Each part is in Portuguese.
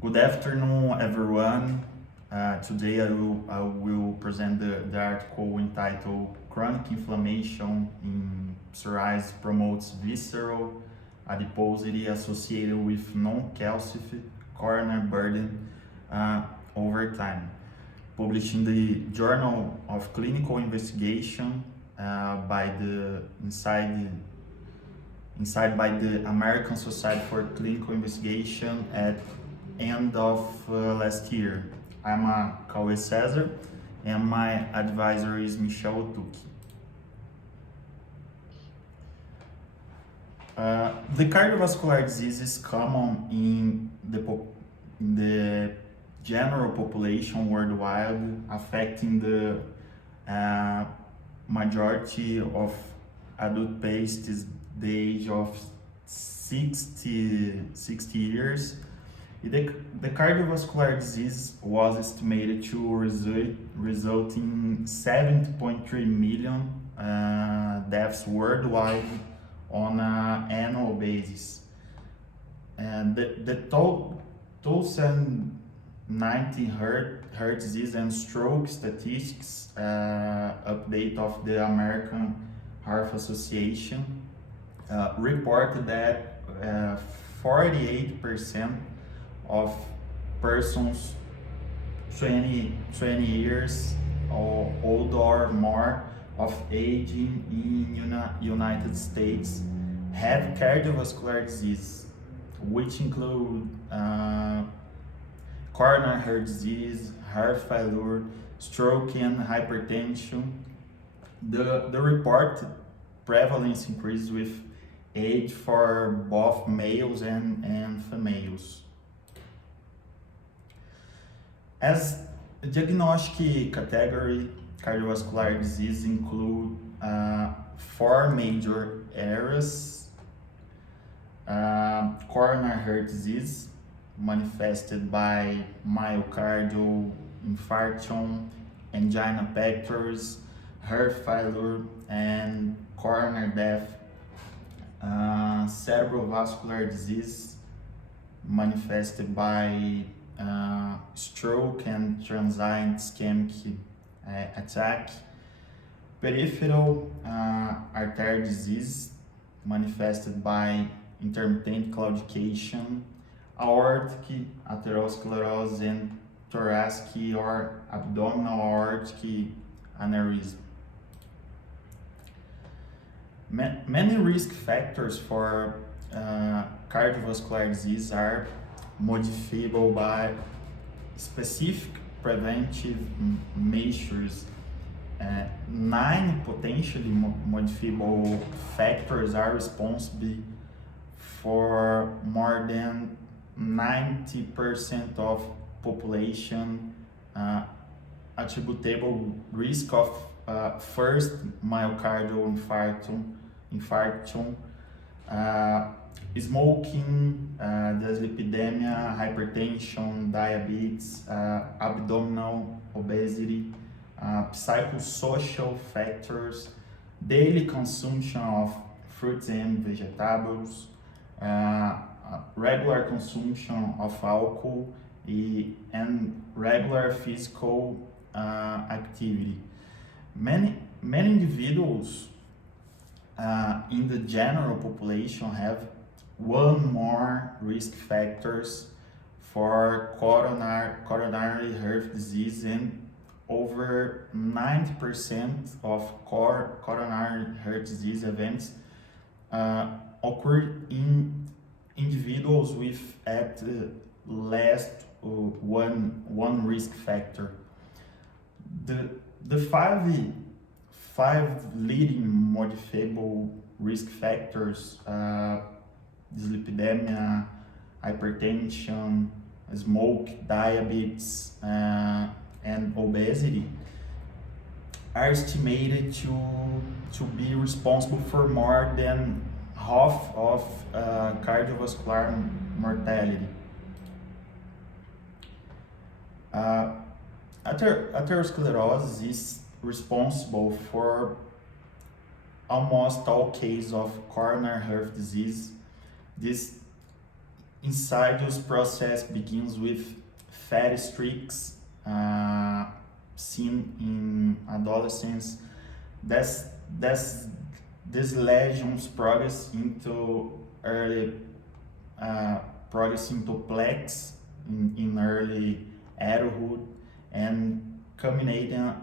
Good afternoon, everyone. Today I will present the article entitled Chronic Inflammation in Psoriasis Promotes Visceral Adiposity Associated with Non-Calcified Coronary Burden over time. Published in the Journal of Clinical Investigation by the inside by the American Society for Clinical Investigation at end of last year. I'm Cauê Cesar, and my advisor is Michel Tucci. The cardiovascular disease is common in the general population worldwide, affecting the majority of adult patients the age of 60 years. The cardiovascular disease was estimated to result in 70.3 million deaths worldwide on an annual basis. And the 2019 heart disease and stroke statistics update of the American Heart Association reported that 48% of persons 20 years or old or more of age in United States have cardiovascular disease, which include coronary heart disease, heart failure, stroke, and hypertension. The report prevalence increases with age for both males and females. As a diagnostic category, cardiovascular disease include four major areas. Coronary heart disease, manifested by myocardial infarction, angina pectoris, heart failure, and coronary death. Cerebrovascular disease, manifested by stroke and transient ischemic attack. Peripheral artery disease, manifested by intermittent claudication, aortic atherosclerosis, and thoracic or abdominal aortic aneurysm. Many risk factors for cardiovascular disease are modifiable by specific preventive measures. 9 potentially modifiable factors are responsible for more than 90% of population attributable risk of first myocardial infarction, smoking, dyslipidemia, hypertension, diabetes, abdominal obesity, psychosocial factors, daily consumption of fruits and vegetables, regular consumption of alcohol, and regular physical activity. Many individuals in the general population have one more risk factors for coronary heart disease, and over 90% of coronary heart disease events occur in individuals with at least one risk factor. The five leading modifiable risk factors, dyslipidemia, hypertension, smoke, diabetes, and obesity, are estimated to be responsible for more than half of cardiovascular mortality. Atherosclerosis is responsible for almost all cases of coronary heart disease. This insidious process begins with fatty streaks seen in adolescents. That's these lesions progress into early progress into plaques in early adulthood and culminating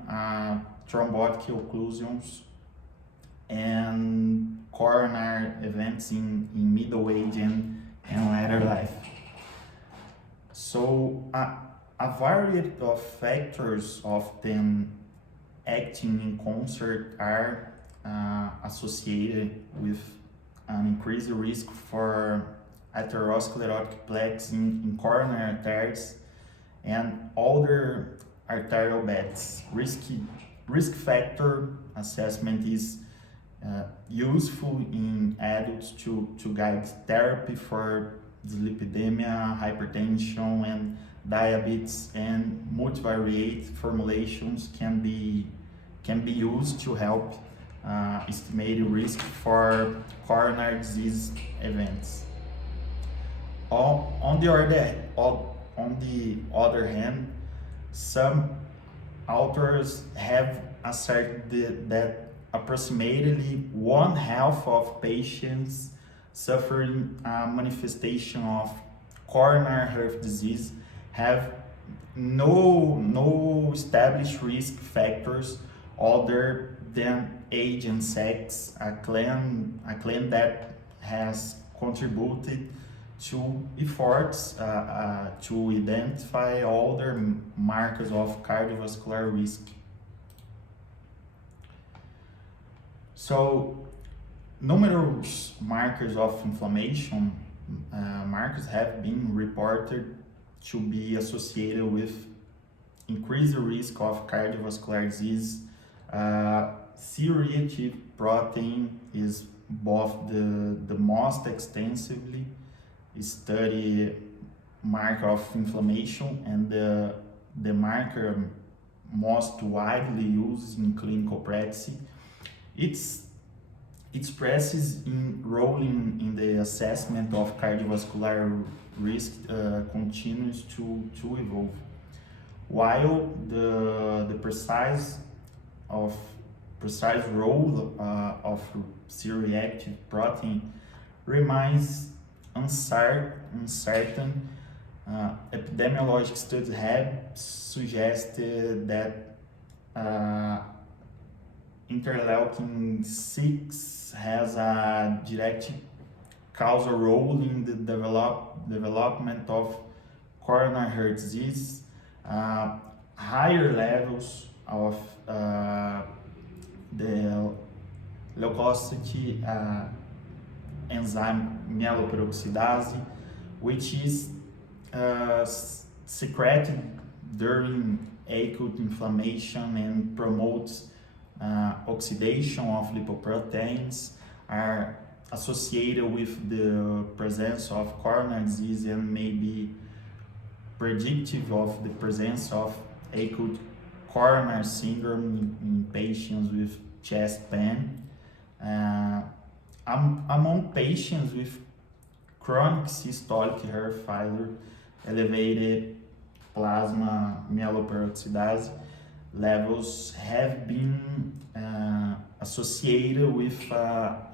thrombotic occlusions and coronary events in middle age and later life. So a variety of factors often acting in concert are associated with an increased risk for atherosclerotic plaques in coronary arteries and other arterial beds. Risk factor assessment is useful in adults to guide therapy for dyslipidemia, hypertension, and diabetes, and multivariate formulations can be used to help estimate risk for coronary disease events. On the other hand, some authors have asserted that approximately one half of patients suffering a manifestation of coronary heart disease have no established risk factors other than age and sex, a claim that has contributed to efforts to identify other markers of cardiovascular risk. So, numerous markers of inflammation markers have been reported to be associated with increased risk of cardiovascular disease. C-reactive protein is both the most extensively studied marker of inflammation and the marker most widely used in clinical practice. Its presence in role in the assessment of cardiovascular risk continues to evolve, while the precise role of C-reactive protein remains uncertain. Epidemiologic studies have suggested that interleukin 6 has a direct causal role in the development of coronary heart disease. Higher levels of the leukocyte enzyme myeloperoxidase, which is secreted during acute inflammation and promotes oxidation of lipoproteins, are associated with the presence of coronary disease and may be predictive of the presence of acute coronary syndrome in patients with chest pain. Among patients with chronic systolic heart failure, elevated plasma myeloperoxidase levels have been associated with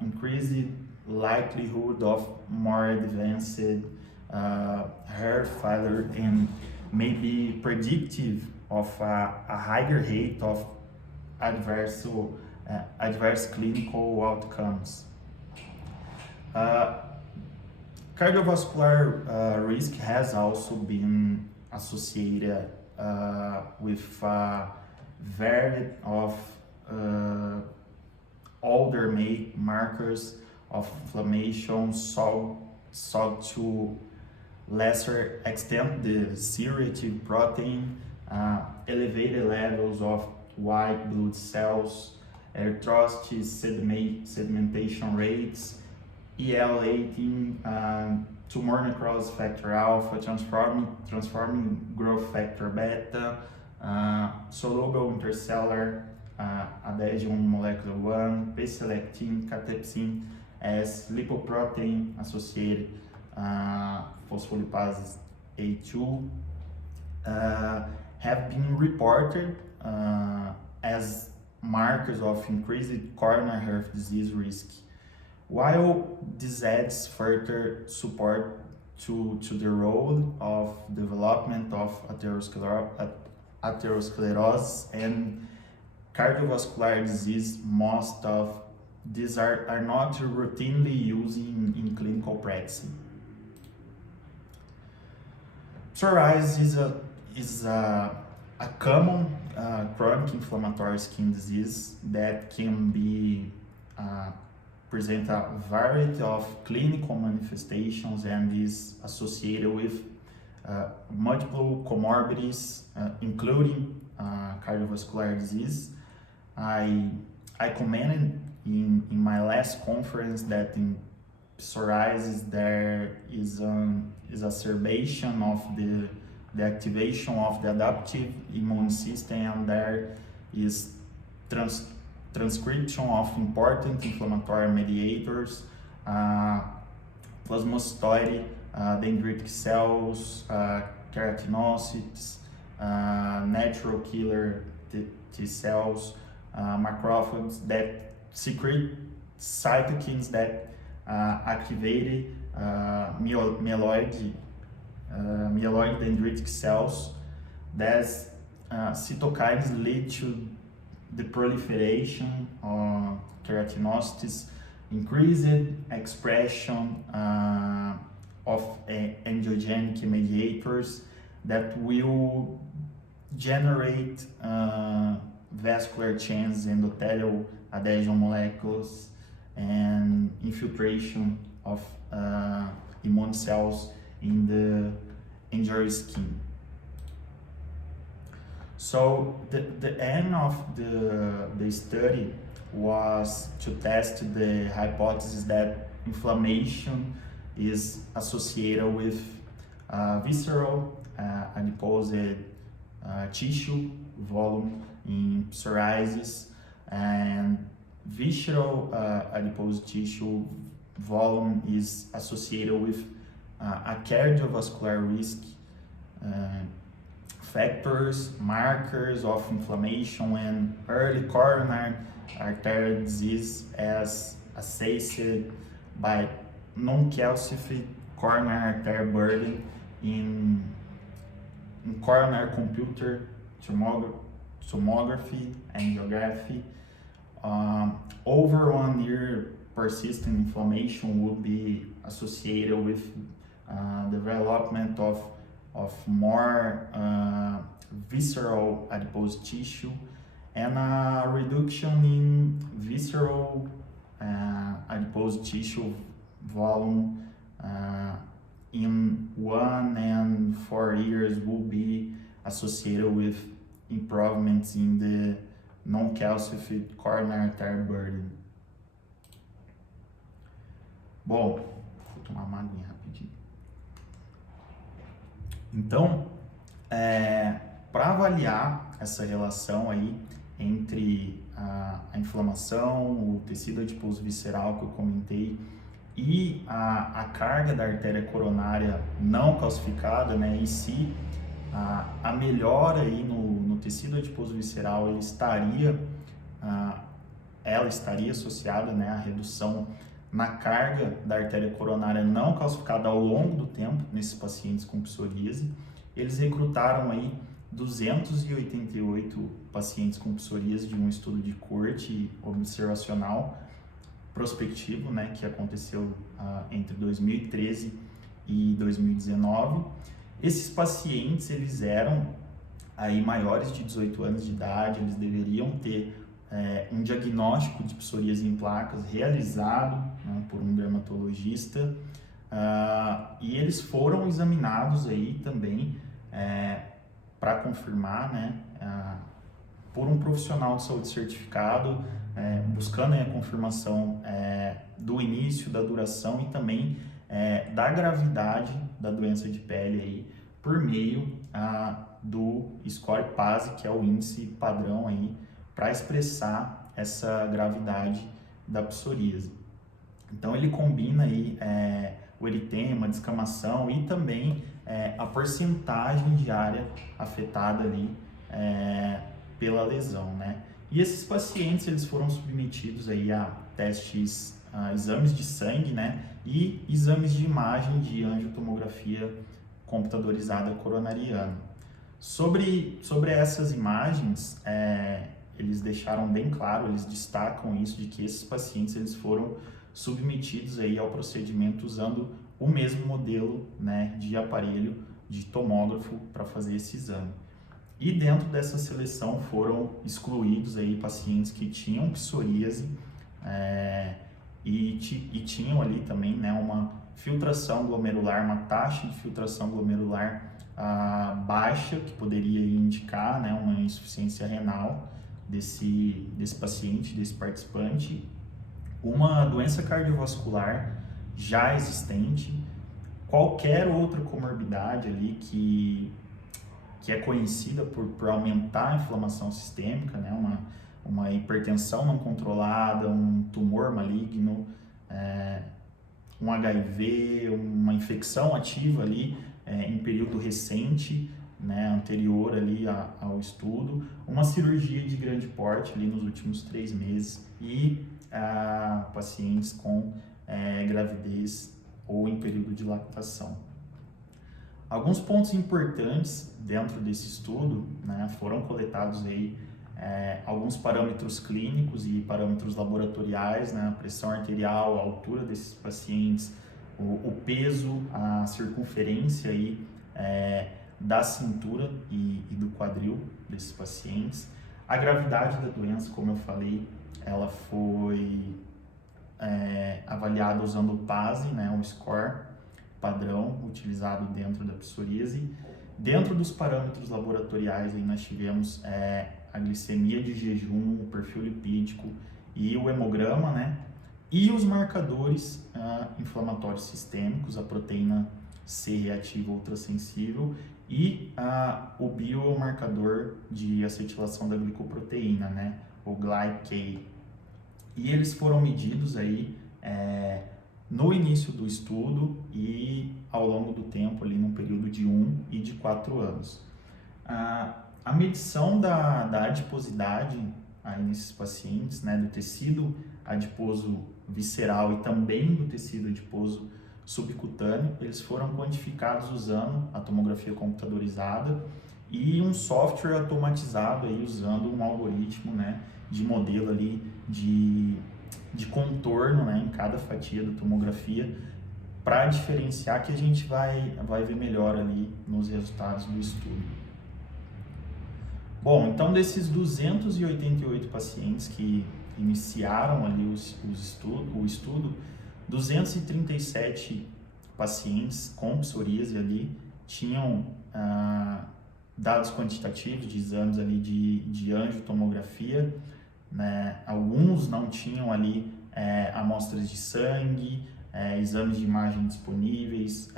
increased likelihood of more advanced heart failure and may be predictive of a higher rate of adverse clinical outcomes. Cardiovascular risk has also been associated with variety of other markers of inflammation, so to lesser extent the C-reactive protein, elevated levels of white blood cells, erythrocyte sedimentation rates, EL18, tumor necrosis factor alpha, transforming growth factor beta, soluble intercellular adhesion molecular 1, P-selectin, cathepsin as lipoprotein associated phospholipases A2 have been reported as markers of increased coronary heart disease risk, while this adds further support to the role of development of atherosclerosis and cardiovascular disease. Most of these are not routinely used in clinical practice. Psoriasis is a common chronic inflammatory skin disease that can be present a variety of clinical manifestations and is associated with multiple comorbidities, including cardiovascular disease. I commented in my last conference that in psoriasis there is exacerbation of the activation of the adaptive immune system, and there is transcription of important inflammatory mediators, plasmacytoid, dendritic cells, keratinocytes, natural killer T cells, macrophages that secrete cytokines that activate myeloid dendritic cells. These cytokines lead to the proliferation of keratinocytes, increased expression of angiogenic mediators that will generate vascular changes, endothelial adhesion molecules, and infiltration of immune cells in the injured skin. So the aim of the study was to test the hypothesis that inflammation is associated with visceral adipose tissue volume in psoriasis, and visceral adipose tissue volume is associated with a cardiovascular risk, factors, markers of inflammation, and early coronary arterial disease as assessed by non-calcified coronary artery burden in coronary computer tomography, angiography. Over 1 year, persistent inflammation will be associated with development of more visceral adipose tissue and a reduction in visceral adipose tissue volume in 1 and 4 years will be associated with improvements in the non-calcified coronary artery burden. Bom, vou tomar uma aguinha rapidinho. Então, para avaliar essa relação aí entre a inflamação, o tecido adiposo visceral que eu comentei e a carga da artéria coronária não calcificada, né, e se a melhora aí no tecido adiposo visceral ela estaria associada, né, à redução na carga da artéria coronária não calcificada ao longo do tempo nesses pacientes com psoríase. Eles recrutaram aí 288 pacientes com psoríase de um estudo de coorte observacional prospectivo, né, que aconteceu entre 2013 e 2019. Esses pacientes, eles eram aí maiores de 18 anos de idade, eles deveriam ter um diagnóstico de psoríase em placas realizado, né, por um dermatologista, e eles foram examinados aí também para confirmar, né, por um profissional de saúde certificado, buscando aí a confirmação do início, da duração e também da gravidade da doença de pele aí, por meio do score PASI, que é o índice padrão aí para expressar essa gravidade da psoríase. Então ele combina aí o eritema, a descamação e também a porcentagem de área afetada ali pela lesão, né? E esses pacientes, eles foram submetidos aí a testes, a exames de sangue, né? E exames de imagem de angiotomografia computadorizada coronariana. Sobre essas imagens, eles deixaram bem claro, eles destacam isso, de que esses pacientes, eles foram submetidos aí ao procedimento usando o mesmo modelo, né, de aparelho de tomógrafo para fazer esse exame. E dentro dessa seleção foram excluídos aí pacientes que tinham psoríase e tinham ali também, né, uma filtração glomerular, uma taxa de filtração glomerular baixa, que poderia indicar, né, uma insuficiência renal desse paciente, desse participante, uma doença cardiovascular já existente, qualquer outra comorbidade ali que é conhecida por aumentar a inflamação sistêmica, né? Uma hipertensão não controlada, um tumor maligno, um HIV, uma infecção ativa ali em período recente, né, anterior ali ao estudo, uma cirurgia de grande porte ali nos últimos 3 meses e pacientes com gravidez ou em período de lactação. Alguns pontos importantes dentro desse estudo, né, foram coletados aí alguns parâmetros clínicos e parâmetros laboratoriais, né, a pressão arterial, a altura desses pacientes, o peso, a circunferência aí, da cintura e do quadril desses pacientes. A gravidade da doença, como eu falei, ela foi avaliada usando o PASI, né, um score padrão utilizado dentro da psoríase. Dentro dos parâmetros laboratoriais, aí nós tivemos a glicemia de jejum, o perfil lipídico e o hemograma, né? E os marcadores inflamatórios sistêmicos, a proteína C reativa ultrassensível e o biomarcador de acetilação da glicoproteína, né? O GlyK. E eles foram medidos aí no início do estudo e ao longo do tempo, ali num período de 1 e de 4 anos. A medição da adiposidade aí nesses pacientes, né, do tecido adiposo visceral e também do tecido adiposo subcutâneo, eles foram quantificados usando a tomografia computadorizada e um software automatizado aí usando um algoritmo, né, de modelo ali de contorno, né, em cada fatia da tomografia, para diferenciar, que a gente vai ver melhor ali nos resultados do estudo. Bom, então desses 288 pacientes que iniciaram ali o estudo, 237 pacientes com psoríase ali tinham dados quantitativos de exames ali de angiotomografia, né? Alguns não tinham ali amostras de sangue, exames de imagem disponíveis,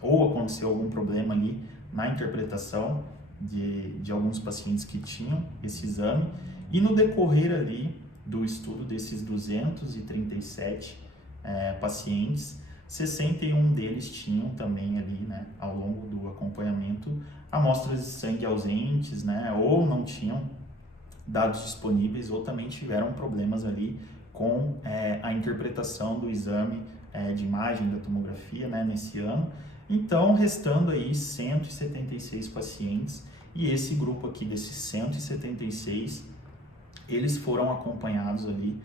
ou aconteceu algum problema ali na interpretação de alguns pacientes que tinham esse exame. E no decorrer ali do estudo desses 237 pacientes, 61 deles tinham também ali, né, ao longo do acompanhamento, amostras de sangue ausentes, né, ou não tinham dados disponíveis, ou também tiveram problemas ali com a interpretação do exame de imagem da tomografia, né, nesse ano. Então, restando aí 176 pacientes, e esse grupo aqui desses 176, eles foram acompanhados ali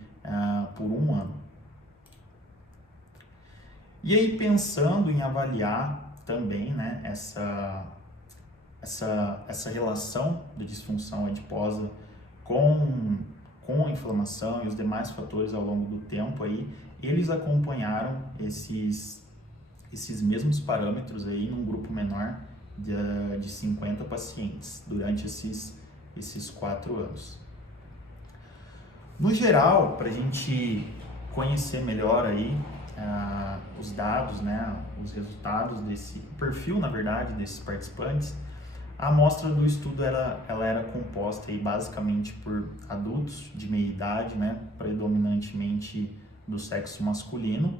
por 1 ano. E aí, pensando em avaliar também, né, essa relação da disfunção adiposa com a inflamação e os demais fatores ao longo do tempo aí, eles acompanharam esses mesmos parâmetros aí num grupo menor de 50 pacientes durante esses 4 anos. No geral, para a gente conhecer melhor aí os dados, né, os resultados desse perfil, na verdade, desses participantes, a amostra do estudo ela era composta aí basicamente por adultos de meia idade, né, predominantemente do sexo masculino,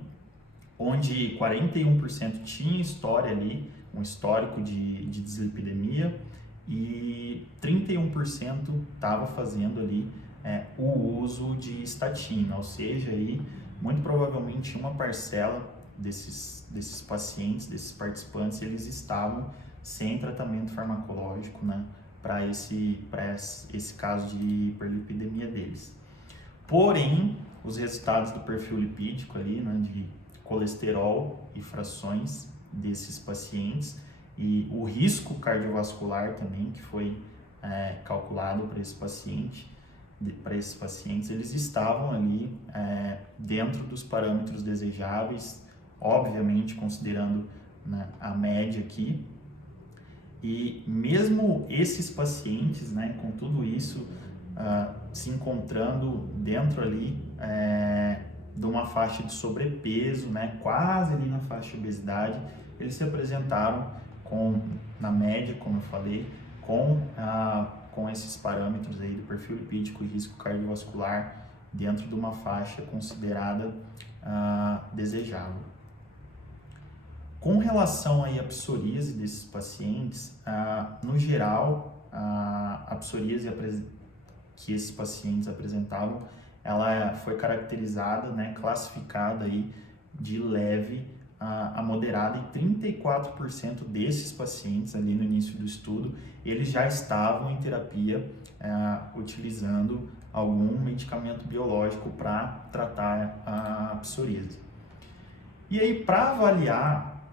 onde 41% tinha história ali, um histórico de dislipidemia, e 31% estava fazendo ali o uso de estatina, ou seja, aí, muito provavelmente uma parcela desses pacientes, desses participantes, eles estavam sem tratamento farmacológico, né, para esse caso de hiperlipidemia deles. Porém, os resultados do perfil lipídico ali, né, de colesterol e frações desses pacientes e o risco cardiovascular também que foi calculado para esses pacientes, eles estavam ali dentro dos parâmetros desejáveis, obviamente considerando, né, a média aqui. E mesmo esses pacientes, né, com tudo isso, se encontrando dentro ali de uma faixa de sobrepeso, né, quase ali na faixa de obesidade, eles se apresentaram na média, como eu falei, com esses parâmetros aí do perfil lipídico e risco cardiovascular dentro de uma faixa considerada desejável. Com relação aí à psoríase desses pacientes, no geral, a psoríase que esses pacientes apresentavam, ela foi caracterizada, né, classificada aí de leve a moderada, e 34% desses pacientes ali no início do estudo, eles já estavam em terapia utilizando algum medicamento biológico para tratar a psoríase. E aí, para avaliar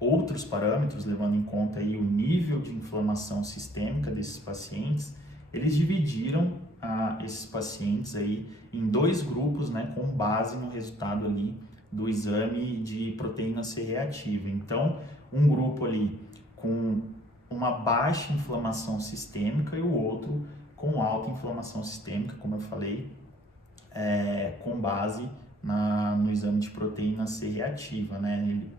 outros parâmetros, levando em conta aí o nível de inflamação sistêmica desses pacientes, eles dividiram esses pacientes aí em dois grupos, né, com base no resultado ali do exame de proteína C reativa. Então, um grupo ali com uma baixa inflamação sistêmica e o outro com alta inflamação sistêmica, como eu falei, com base no exame de proteína C reativa, né? Eles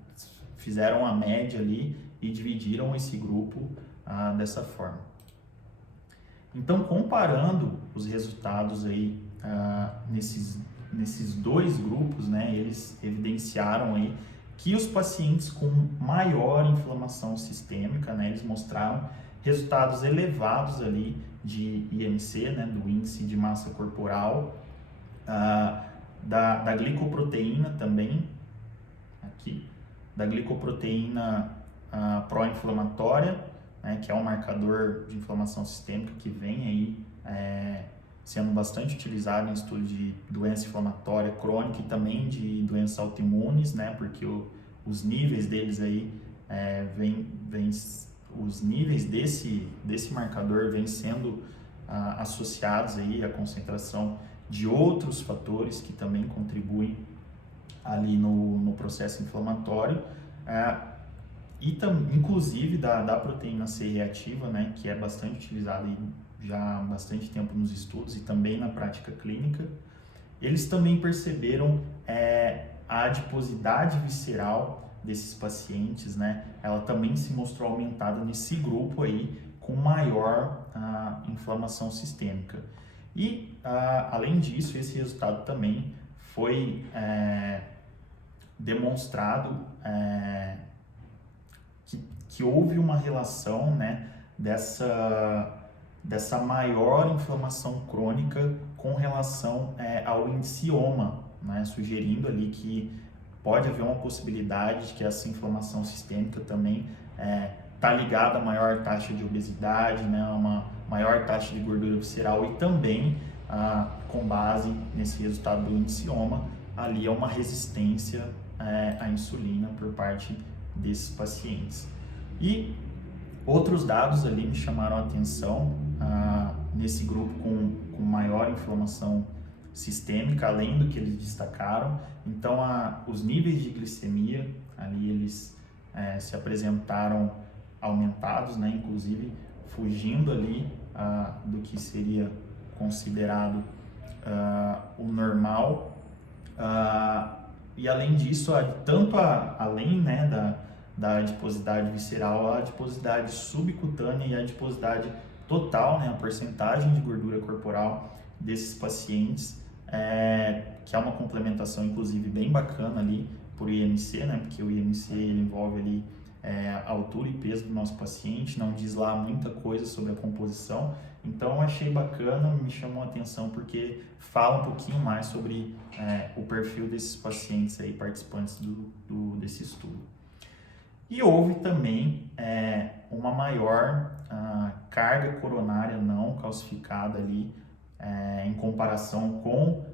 fizeram a média ali e dividiram esse grupo dessa forma. Então, comparando os resultados aí nesses dois grupos, né, eles evidenciaram aí que os pacientes com maior inflamação sistêmica, né, eles mostraram resultados elevados ali de IMC, né, do índice de massa corporal, da glicoproteína também, aqui, da glicoproteína pró-inflamatória, né, que é um marcador de inflamação sistêmica que vem aí sendo bastante utilizado em estudos de doença inflamatória crônica e também de doenças autoimunes, né, porque os níveis deles aí os níveis desse marcador vêm sendo associados aí à concentração de outros fatores que também contribuem ali no processo inflamatório, inclusive da proteína C reativa, né, que é bastante utilizada já há bastante tempo nos estudos e também na prática clínica. Eles também perceberam a adiposidade visceral desses pacientes, né, ela também se mostrou aumentada nesse grupo aí com maior inflamação sistêmica. E, além disso, esse resultado também foi demonstrado que houve uma relação, né, dessa maior inflamação crônica com relação ao indicioma, né, sugerindo ali que pode haver uma possibilidade de que essa inflamação sistêmica também está ligada a maior taxa de obesidade, né, uma maior taxa de gordura visceral e também, com base nesse resultado do indicioma, ali é uma resistência à insulina por parte desses pacientes. E outros dados ali me chamaram a atenção nesse grupo com maior inflamação sistêmica, além do que eles destacaram. Então, os níveis de glicemia ali eles se apresentaram aumentados, né, inclusive fugindo ali do que seria considerado o normal. E além disso, tanto além, né, da adiposidade visceral, a adiposidade subcutânea e a adiposidade total, né, a porcentagem de gordura corporal desses pacientes que é uma complementação, inclusive, bem bacana ali por IMC, né? Porque o IMC ele envolve ali a altura e peso do nosso paciente, não diz lá muita coisa sobre a composição, então eu achei bacana, me chamou a atenção porque fala um pouquinho mais sobre o perfil desses pacientes aí, participantes desse estudo. E houve também uma maior carga coronária não calcificada ali em comparação com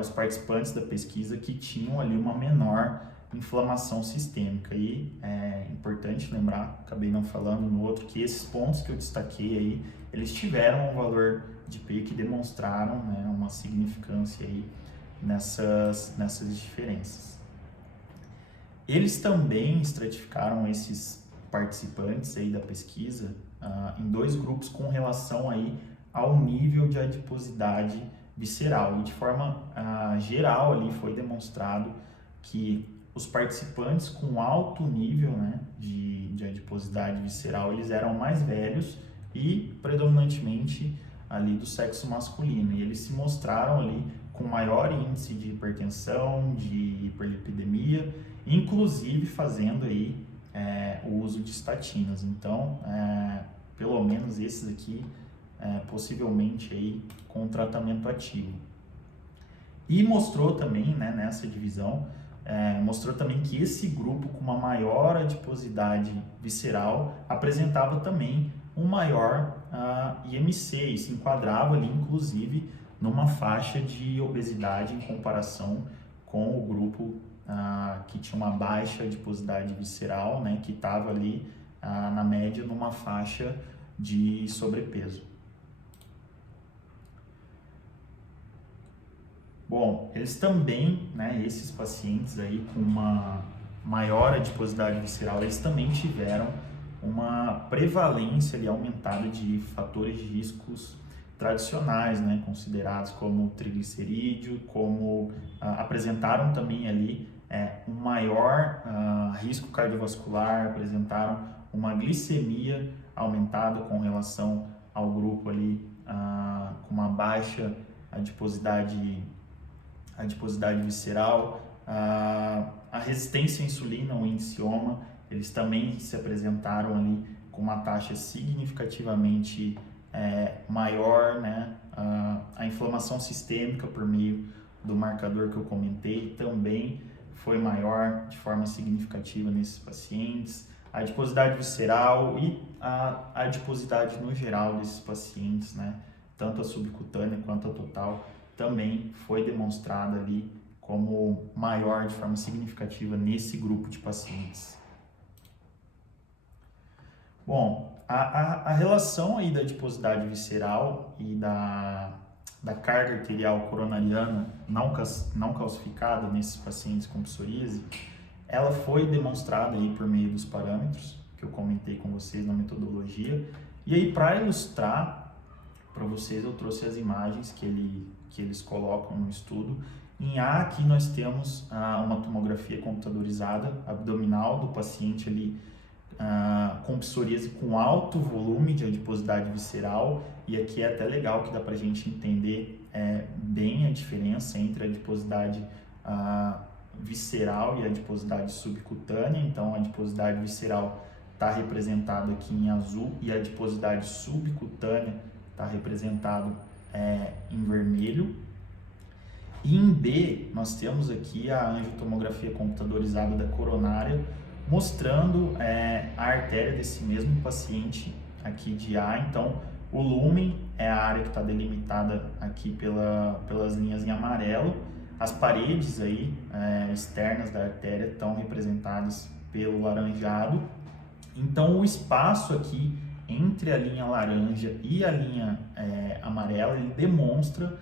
os participantes da pesquisa que tinham ali uma menor inflamação sistêmica. E é importante lembrar, acabei não falando no outro, que esses pontos que eu destaquei aí, eles tiveram um valor de P que demonstraram, né, uma significância aí nessas diferenças. Eles também estratificaram esses participantes aí da pesquisa em 2 grupos com relação aí ao nível de adiposidade visceral. E de forma geral ali foi demonstrado que os participantes com alto nível, né, de adiposidade visceral, eles eram mais velhos e predominantemente ali do sexo masculino. E eles se mostraram ali com maior índice de hipertensão, de hiperlipidemia, inclusive fazendo aí o uso de estatinas. Então, pelo menos esses aqui, possivelmente aí com tratamento ativo. E mostrou também, né, nessa divisão, mostrou também que esse grupo com uma maior adiposidade visceral apresentava também um maior IMC e se enquadrava ali, inclusive, numa faixa de obesidade em comparação com o grupo que tinha uma baixa adiposidade visceral, né, que estava ali na média numa faixa de sobrepeso. Bom, eles também, né, esses pacientes aí com uma maior adiposidade visceral, eles também tiveram uma prevalência ali aumentada de fatores de riscos tradicionais, né, considerados como triglicerídeo, como apresentaram também ali um maior risco cardiovascular, apresentaram uma glicemia aumentada com relação ao grupo ali com uma baixa adiposidade visceral, a resistência à insulina, o índice-OMA, eles também se apresentaram ali com uma taxa significativamente maior, né? A inflamação sistêmica por meio do marcador que eu comentei também foi maior de forma significativa nesses pacientes. A adiposidade visceral e a adiposidade no geral desses pacientes, né? Tanto a subcutânea quanto a total, também foi demonstrada ali como maior de forma significativa nesse grupo de pacientes. Bom, a relação aí da adiposidade visceral e da carga arterial coronariana não calcificada nesses pacientes com psoríase, ela foi demonstrada aí por meio dos parâmetros que eu comentei com vocês na metodologia. E aí, para ilustrar para vocês, eu trouxe as imagens que eles colocam no estudo. Em A, aqui nós temos uma tomografia computadorizada abdominal do paciente ali com psoríase com alto volume de adiposidade visceral, e aqui é até legal que dá para a gente entender bem a diferença entre a adiposidade visceral e a adiposidade subcutânea. Então, a adiposidade visceral está representada aqui em azul e a adiposidade subcutânea está representada em vermelho. E em B, nós temos aqui a angiotomografia computadorizada da coronária, mostrando a artéria desse mesmo paciente aqui de A. Então, o lumen é a área que está delimitada aqui pelas linhas em amarelo. As paredes aí, externas da artéria estão representadas pelo laranjado. Então, o espaço aqui entre a linha laranja e a linha amarela, ele demonstra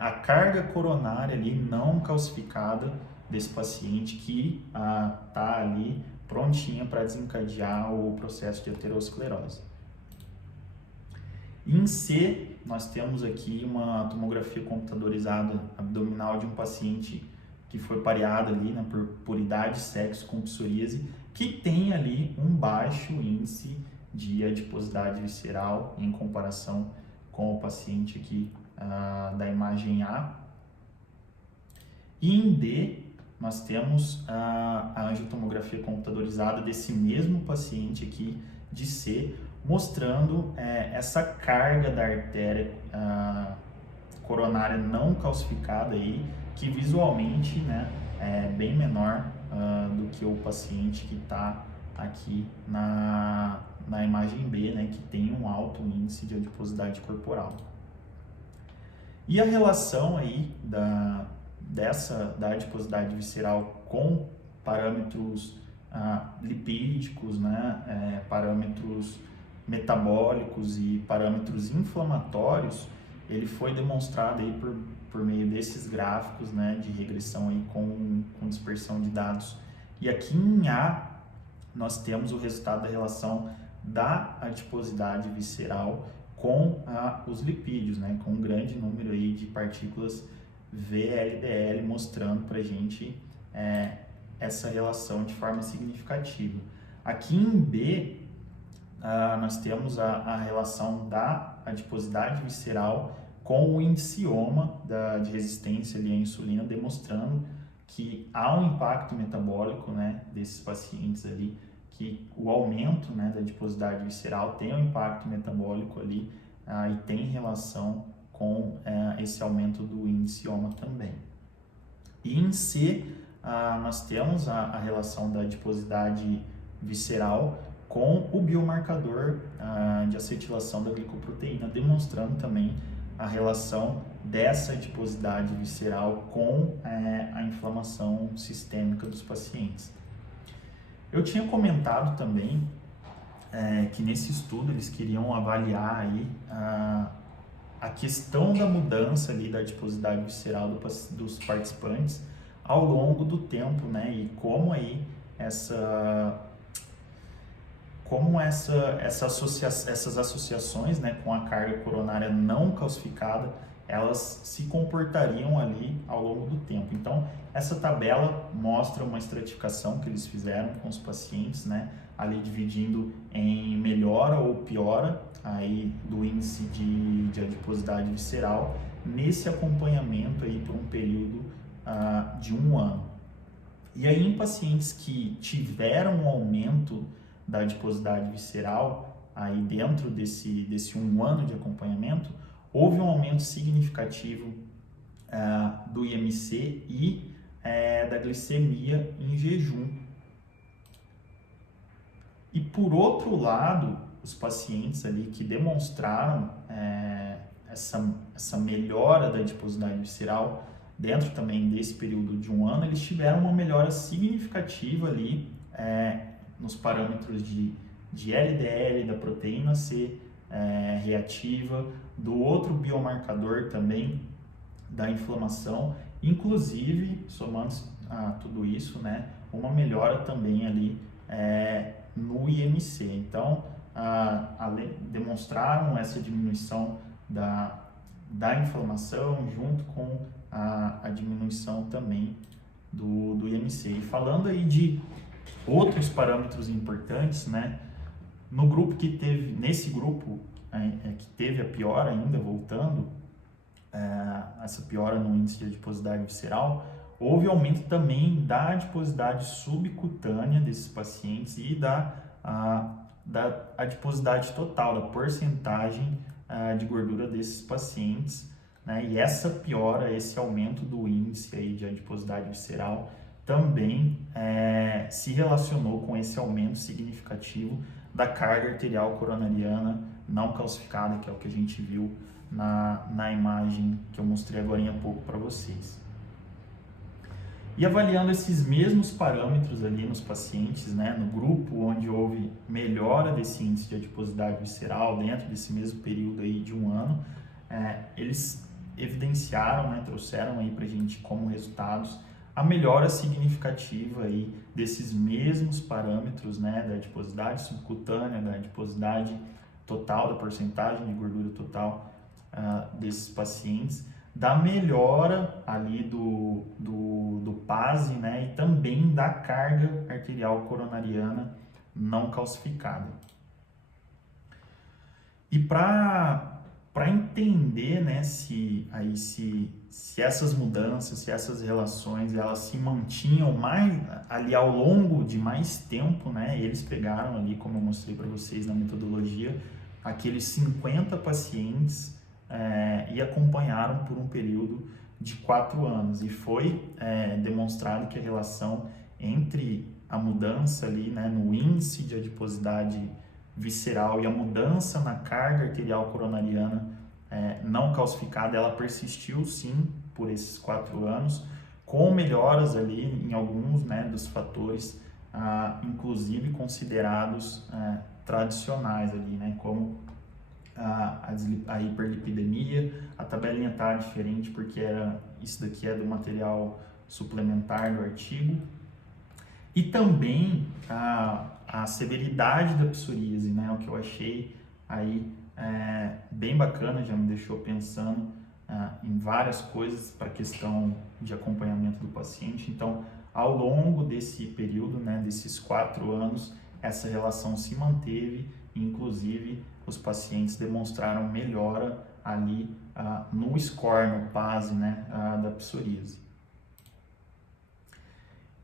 a carga coronária ali não calcificada desse paciente que está ali prontinha para desencadear o processo de aterosclerose. Em C, nós temos aqui uma tomografia computadorizada abdominal de um paciente que foi pareado ali, né, por idade, sexo, com psoríase, que tem ali um baixo índice de adiposidade visceral em comparação com o paciente aqui da imagem A. E em D, nós temos a angiotomografia computadorizada desse mesmo paciente aqui de C, mostrando essa carga da artéria coronária não calcificada aí, que visualmente, né, é bem menor do que o paciente que está aqui na imagem B, né, que tem um alto índice de adiposidade corporal. E a relação aí da adiposidade visceral com parâmetros lipídicos, né, parâmetros metabólicos e parâmetros inflamatórios, ele foi demonstrado aí por meio desses gráficos, né, de regressão aí com dispersão de dados. E aqui em A, nós temos o resultado da relação da adiposidade visceral com os lipídios, né, com um grande número aí de partículas VLDL, mostrando para a gente essa relação de forma significativa. Aqui em B, nós temos a relação da adiposidade visceral com o indicioma de resistência ali à insulina, demonstrando que há um impacto metabólico, né, desses pacientes ali, que o aumento, né, da adiposidade visceral tem um impacto metabólico ali e tem relação com esse aumento do indicioma também. E em C, nós temos a relação da adiposidade visceral com o biomarcador de acetilação da glicoproteína, demonstrando também a relação dessa adiposidade visceral com a inflamação sistêmica dos pacientes. Eu tinha comentado também que nesse estudo eles queriam avaliar aí a questão da mudança ali da adiposidade visceral dos participantes ao longo do tempo, né? E como aí essas associações, né, com a carga coronária não calcificada, elas se comportariam ali ao longo do tempo. Então, essa tabela mostra uma estratificação que eles fizeram com os pacientes, né, ali dividindo em melhora ou piora aí do índice de adiposidade visceral nesse acompanhamento aí por um período de 1 ano. E aí, em pacientes que tiveram um aumento da adiposidade visceral aí dentro desse 1 ano de acompanhamento, houve um aumento significativo do IMC e da glicemia em jejum. E por outro lado, os pacientes ali que demonstraram essa melhora da adiposidade visceral dentro também desse período de 1 ano, eles tiveram uma melhora significativa ali nos parâmetros de LDL, da proteína C reativa, do outro biomarcador também da inflamação, inclusive, somando tudo isso, né, uma melhora também ali no IMC. Então, demonstraram essa diminuição da inflamação junto com a diminuição também do IMC. E falando aí de outros parâmetros importantes, né, nesse grupo que teve a piora ainda, voltando, essa piora no índice de adiposidade visceral, houve aumento também da adiposidade subcutânea desses pacientes e da adiposidade total, da porcentagem de gordura desses pacientes, né? E essa piora, esse aumento do índice aí de adiposidade visceral também se relacionou com esse aumento significativo da carga arterial coronariana não calcificada, que é o que a gente viu na imagem que eu mostrei agora há pouco para vocês. E avaliando esses mesmos parâmetros ali nos pacientes, né, no grupo onde houve melhora desse índice de adiposidade visceral dentro desse mesmo período aí de 1 ano, eles evidenciaram, né, trouxeram aí para a gente como resultados a melhora significativa aí desses mesmos parâmetros, né, da adiposidade subcutânea, da adiposidade total, da porcentagem de gordura total desses pacientes, da melhora ali do PASI, né, e também da carga arterial coronariana não calcificada. E para para entender, né, se essas mudanças, se essas relações, elas se mantinham mais ali ao longo de mais tempo, né? Eles pegaram ali, como eu mostrei para vocês na metodologia, aqueles 50 pacientes e acompanharam por um período de 4 anos, e foi demonstrado que a relação entre a mudança ali, né, no índice de adiposidade visceral e a mudança na carga arterial coronariana não calcificada, ela persistiu sim por esses 4 anos, com melhoras ali em alguns, né, dos fatores, inclusive considerados tradicionais ali, né, como a hiperlipidemia. A tabelinha está diferente porque isso daqui é do material suplementar do artigo. E também a severidade da psoríase, né? O que eu achei aí bem bacana, já me deixou pensando em várias coisas para a questão de acompanhamento do paciente. Então, ao longo desse período, né, desses 4 anos, essa relação se manteve, inclusive os pacientes demonstraram melhora ali no score, no PASI, né, da psoríase.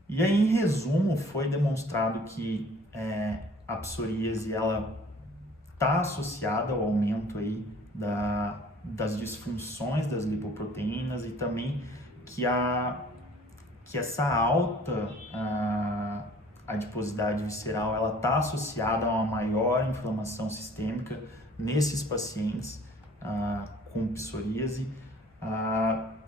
E aí, em resumo, foi demonstrado que a psoríase ela está associada ao aumento aí das disfunções das lipoproteínas, e também que essa alta adiposidade visceral ela está associada a uma maior inflamação sistêmica nesses pacientes com psoríase.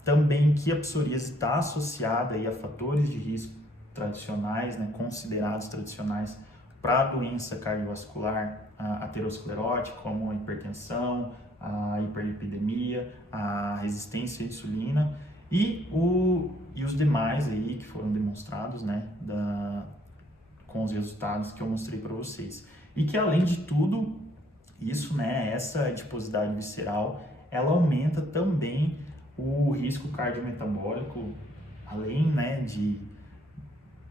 Também que a psoríase está associada aí a fatores de risco tradicionais, né, considerados tradicionais para a doença cardiovascular aterosclerótica, como a hipertensão, a hiperlipidemia, a resistência à insulina e os demais aí que foram demonstrados, né, com os resultados que eu mostrei para vocês. E que, além de tudo isso, né, essa adiposidade visceral, ela aumenta também o risco cardiometabólico, além, né,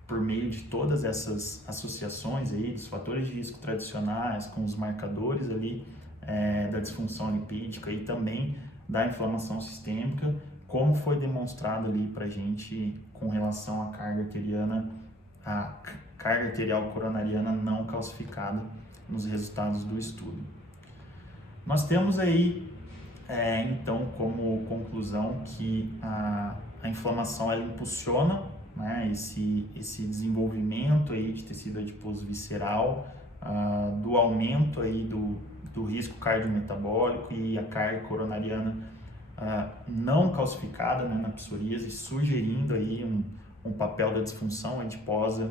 por meio de todas essas associações aí dos fatores de risco tradicionais com os marcadores ali da disfunção lipídica e também da inflamação sistêmica, como foi demonstrado ali para a gente com relação à carga arterial coronariana não calcificada nos resultados do estudo. Nós temos aí então como conclusão que a inflamação ela impulsiona, né, esse desenvolvimento aí de tecido adiposo visceral, do aumento aí do risco cardiometabólico e a carga coronariana não calcificada, né, na psoríase, sugerindo aí um papel da disfunção adiposa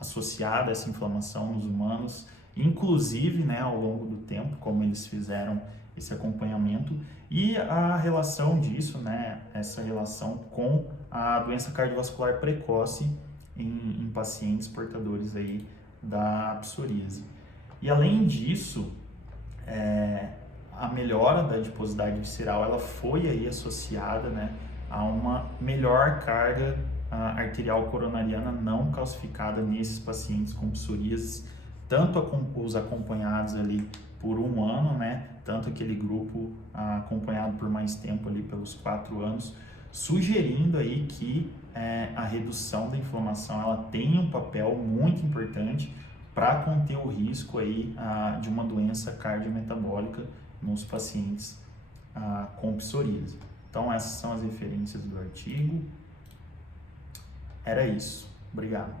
associada a essa inflamação nos humanos, inclusive, né, ao longo do tempo, como eles fizeram esse acompanhamento, e a relação disso, né, essa relação com a doença cardiovascular precoce em pacientes portadores aí da psoríase. E além disso, a melhora da adiposidade visceral ela foi aí associada, né, a uma melhor carga arterial coronariana não calcificada nesses pacientes com psoríase, tanto os acompanhados ali por 1 ano, né, tanto aquele grupo acompanhado por mais tempo ali pelos 4 anos, sugerindo aí que a redução da inflamação ela tem um papel muito importante para conter o risco aí de uma doença cardiometabólica nos pacientes com psoríase. Então essas são as referências do artigo. Era isso. Obrigado.